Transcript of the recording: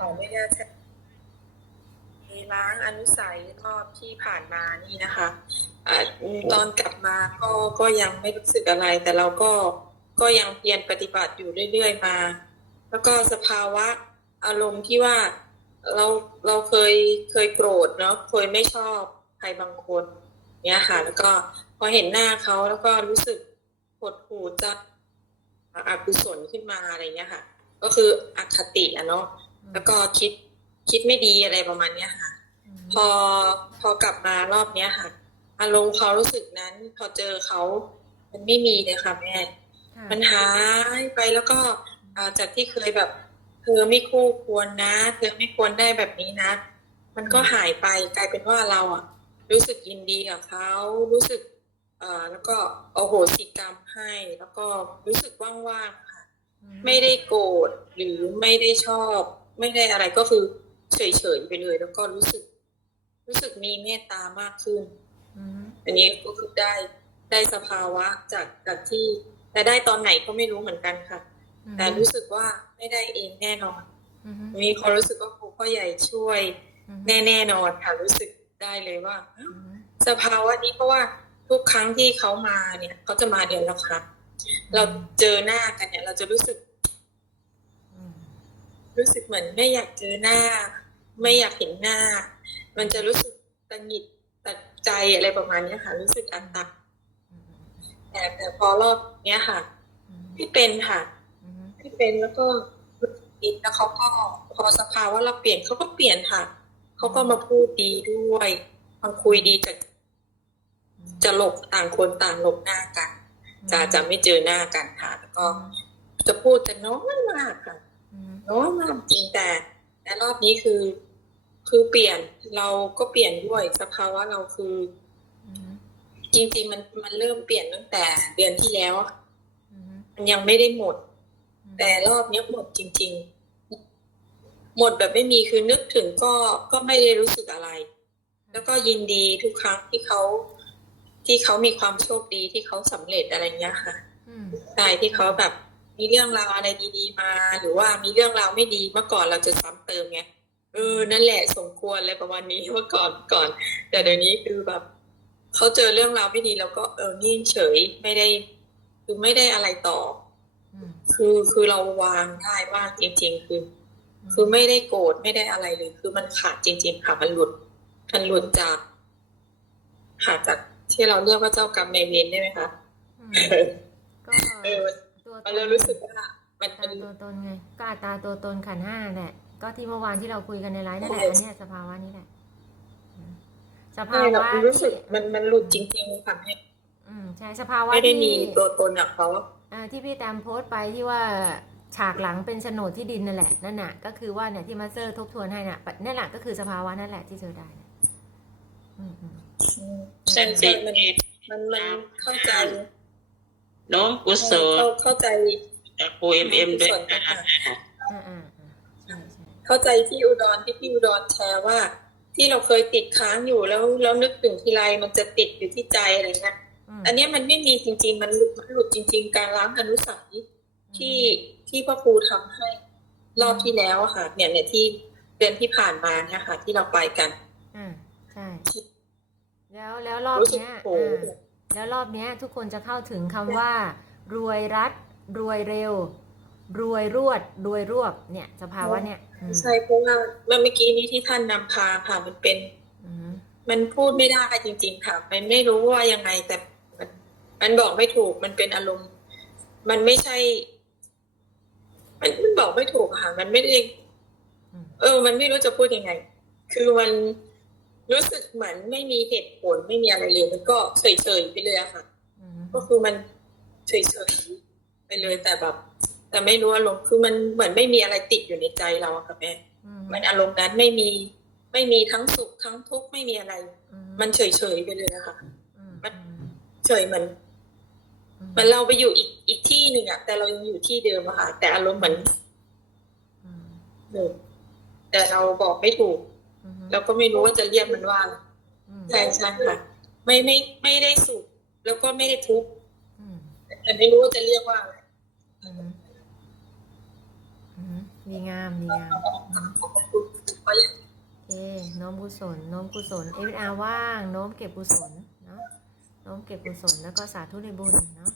ของไม่น่าจะล้างอนุสัยรอบที่ผ่านมานี่นะคะอตอนกลับมาก็ก็ยังไม่รู้สึกอะไร แต่เราก็ก็ยังเพียรปฏิบัติอยู่เรื่อยๆมา แล้วก็สภาวะอารมณ์ที่ว่าเราเราเคยเคยโกรธเนาะเคยไม่ชอบใครบางคนเนี้ยค่ะ แล้วก็พอเห็นหน้าเขาแล้วก็รู้สึกหดหู่จะอกุศลขึ้นมาอะไรเงี้ยค่ะ ก็คืออคติอะเนาะ แล้วก็คิดคิดไม่ดีอะไรประมาณเนี้ยค่ะ พอพอกลับมารอบเนี้ยค่ะ อารมณ์ความรู้สึกนั้น พอเจอเขามันไม่มีเลยค่ะแม่ค่ะมันหายไปแล้วก็อ่าจากที่เคยแบบเธอไม่คู่ควรนะ เธอไม่ควรได้แบบนี้นะ มันก็หายไปกลายเป็นว่าเราอะ รู้สึกยินดีกับเขารู้สึกเอ่อแล้วก็โอโหสิกรรมให้ แล้วก็รู้สึกว่างๆค่ะ ไม่ได้โกรธหรือไม่ได้ชอบ ไม่ได้อะไรก็คือเฉยๆไปเลย แล้วก็รู้สึก รู้สึกมีเมตตามากขึ้นอืมอันนี้ก็คือได้ได้สภาวะจากจากที่แต่ได้ตอนไหนก็ไม่รู้เหมือนกันค่ะ แต่รู้สึกว่าไม่ได้เองแน่นอนอืมมีความรู้สึกว่าครูพ่อใหญ่ช่วยอืมแน่แน่ๆนอนค่ะรู้สึกได้เลยว่าอืมสภาวะนี้เพราะว่าทุกครั้งที่เขามาเนี่ยเขาจะมาเดือนละครั้งเราเจอหน้ากันเนี่ย เราจะรู้สึกอืม รู้สึกเหมือนไม่อยากเจอหน้า ไม่อยากเห็นหน้า มันจะรู้สึกตังหงิดตัดใจอะไรประมาณเนี้ยค่ะ รู้สึกอันตันอืมแต่แต่พอรอบเนี้ยค่ะอืมที่เป็นค่ะอืมที่เป็นแล้วก็อินแล้วเขาก็พอสภาวะเราเปลี่ยนเขาก็เปลี่ยนค่ะเขาก็มาพูดดีด้วยมาคุยดีจะจะหลบต่างคนต่างหลบหน้ากันจะจะไม่เจอหน้ากันค่ะ แล้วก็จะพูดจะน้อยมากค่ะ อืมน้อยมากจริงแต่ แต่รอบนี้คือ คือเปลี่ยนเราก็เปลี่ยนด้วยสภาวะเราคืออืมจริงๆมันมันเริ่มเปลี่ยนตั้งแต่เดือนที่แล้วอะอืมมันยังไม่ได้หมด แต่รอบเนี้ยหมดจริง ๆ หมดแบบไม่มีคือนึกถึงก็ก็ไม่ได้รู้สึกอะไร แล้วก็ยินดีทุกครั้งที่เขาที่เขามีความโชคดีที่เขาสำเร็จอะไรเงี้ยค่ะอืมใช่ที่เขาแบบ มีเรื่องราวอะไรดีๆมา หรือว่ามีเรื่องราวไม่ดีเมื่อก่อนเราจะซ้ำเติมไงเออนั่นแหละสมควรอะไรประมาณนี้เมื่อก่อนก่อน แต่เดี๋ยวนี้คือแบบเขาเจอเรื่องราวไม่ดีแล้วก็เออนิ่งเฉยไม่ได้ คือไม่ได้อะไรต่ออืมคือคือเราวางได้ว่างจริง ๆ คือ คือไม่ได้โกรธไม่ได้อะไรเลย คือมันขาดจริง ๆ ค่ะมันหลุดมันหลุดจากขาดจากที่เราเรียกว่าเจ้ากรรมนายเวรได้ไหมคะอืมเออก็เออตัวต มันนเลยรู้สึกว่ามันตาเป็นตัวตนไง ก็อัตราตัวตนขันธ์ห้าแหละ ก็ที่เมื่อวานที่เราคุยกันในไลน์นั่นแหละใช่อันเนี้ยสภาวะนี้แหละอืมสภาใช่แบบวะรู้สึกที่มันมันหลุดจริงๆค่ะแม่อืมใช่สภาวะไม่ได้ที่มีตัวตนกับเขาเอ่อที่พี่แตมโพสต์ไปที่ว่าฉากหลังเป็นโฉนดที่ดินนั่นแหละนั่นน่ะ ก็คือว่าเนี่ยที่มาสเตอร์ทบทวนให้น่ะนั่นแหละก็คือสภาวะนั่นแหละที่เธอได้น่ะอืมอืมใช่ใช่มันมันมันเข้าใจ น้องกุศเข้าลเข้าใจจากโอเอ็มเอ็มด้วยนะอ่าอ่าอ่าใช่ใช่เข้าใจที่อุดรที่พี่อุดรแชร์ว่า ที่เราเคยติดค้างอยู่แล้วแล้วนึกถึงทีไรมันจะติดอยู่ที่ใจอะไรเงี้ยมอันเนี้ยมันไม่มีจริง ๆ มันหลุดมันหลุดจริง ๆ การล้างอนุสัยที่ที่พ่อครูทำให้รอบที่แล้วอะค่ะ เนี่ยเนี่ยที่เดือนที่ผ่านมาเนี่ยค่ะ ที่เราไปกันอ่าใช่แล้วแล้วรอบรู้สึกเนี้ยโอ้อ่า แล้วรอบเนี้ยทุกคนจะเข้าถึงคำว่า รวยรัด รวยเร็ว รวยรวด รวยรวบ เนี่ย สภาวะเนี่ยอืมใช่เพราะว่าเมื่อเมื่อกี้นี้ที่ท่านนำพาค่ะมันเป็นอืมมันพูดไม่ได้จริง ๆ ค่ะ มันไม่รู้ว่ายังไงแต่มันมันบอกไม่ถูกมันเป็นอารมณ์ มันไม่ใช่ มันมันบอกไม่ถูกอะค่ะ มันไม่ได้อืมเออ มันไม่รู้จะพูดยังไง คือมัน รู้สึกเหมือนไม่มีเหตุผลไม่มีอะไรเลย มันก็เฉยๆไปเลยอะค่ะอืมก็คือมันเฉยๆไปเลยแต่แบบ แต่ไม่รู้อารมณ์คือมันเหมือนไม่มีอะไรติดอยู่ในใจเราอะค่ะแม่อืมมันอารมณ์นั้นไม่มีไม่มีทั้งสุขทั้งทุกข์ไม่มีอะไรอืมันเฉยๆไปเลยอะค่ะอืมมันอืมเฉยเหมือนเหมันเราไปอยู่อีกอีกที่หนึ่งอะแต่เรายังอยู่ที่เดิมอะค่ะ แต่อารมณ์เหมือนอืมเดิมแต่เราบอกไม่ถูกอืม เราก็ไม่รู้ว่าจะเรียกมันว่าอะไรอืมใช่ใช่ค่ะ ไม่ไม่ไม่ได้สุขแล้วก็ไม่ได้ทุกข์อืมแต่ไม่รู้ว่าจะเรียกว่าอะไรอืมอืมดีงามดีงามอืมโน้มกุศลโน้มกุศลเอวิอาว่างโน้มเก็บกุศลเนาะโน้มเก็บกุศลแล้วก็สาธุในบุญเนาะ